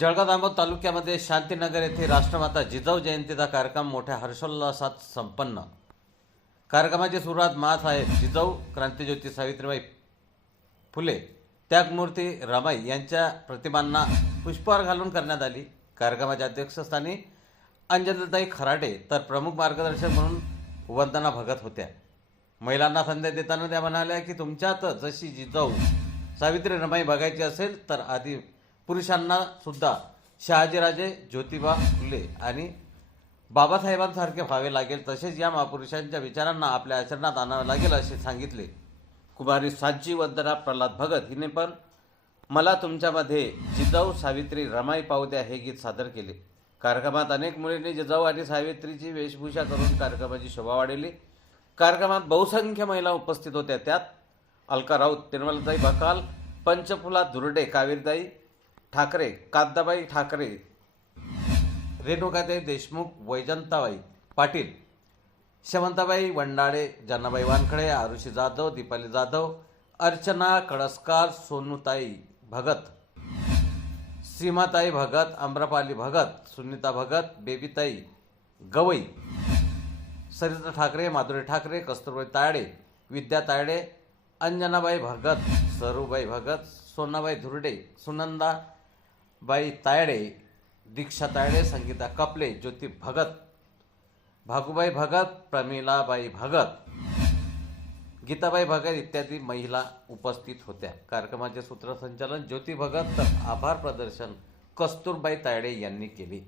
जळगाव दामोद तालुक्यामध्ये शांतीनगर येथे राष्ट्रमाता जिजाऊ जयंतीचा कार्यक्रम मोठ्या हर्षोल्लासात संपन्न. कार्यक्रमाची सुरुवात महासाहेब जिजाऊ क्रांतीज्योती सावित्रीबाई फुले त्यागमूर्ती रमाई यांच्या प्रतिमांना पुष्पहार घालून करण्यात आली. कार्यक्रमाच्या अध्यक्षस्थानी अंजलीताई खराडे तर प्रमुख मार्गदर्शक म्हणून वंदना भगत होत्या. महिलांना संदेश देताना त्या म्हणाल्या की तुमच्यात जशी जिजाऊ सावित्री रमाई बघायची असेल तर आधी पुरुषांना सुद्धा शहाजीराजे ज्योतिबा फुले आणि बाबासाहेबांसारखे व्हावे लागेल तसेच या महापुरुषांच्या विचारांना आपल्या आचरणात आणावं लागेल असे सांगितले. कुमारी साजी वंदना प्रल्हाद भगत हिने पण मला तुमच्यामध्ये जिजाऊ सावित्री रमाई पाहू द्या हे गीत सादर केले. कार्यक्रमात अनेक मुलींनी जिजाऊ आणि सावित्रीची वेशभूषा करून कार्यक्रमाची शोभा वाढवली. कार्यक्रमात बहुसंख्य महिला उपस्थित होत्या. त्यात अलका राऊत निर्मलाताई बकाल पंचफुला दुर्डे कावेरीताई ठाकरे कांताबाई ठाकरे रेणुकाताई देशमुख वैजंताबाई पाटील शमंताबाई वंडाळे जन्नाबाई वानखडे आरुषी जाधव दीपाली जाधव अर्चना कळसकार सोनूताई भगत सीमाताई भगत अम्रपाली भगत सुनीता भगत बेबीताई गवई सरिता ठाकरे माधुरी ठाकरे कस्तुरबाई तायडे विद्या तायडे अंजनाबाई भगत सरूबाई भगत सोनाबाई धुर्डे सुनंदा बाई तायडे दीक्षा तायडे संगीता कपले ज्योती भगत भागुबाई भगत प्रमिलाबाई भगत गीताबाई भगत इत्यादी महिला उपस्थित होत्या. कार्यक्रमाचे सूत्रसंचालन ज्योती भगत तर आभार प्रदर्शन कस्तुरबाई तायडे यांनी केले.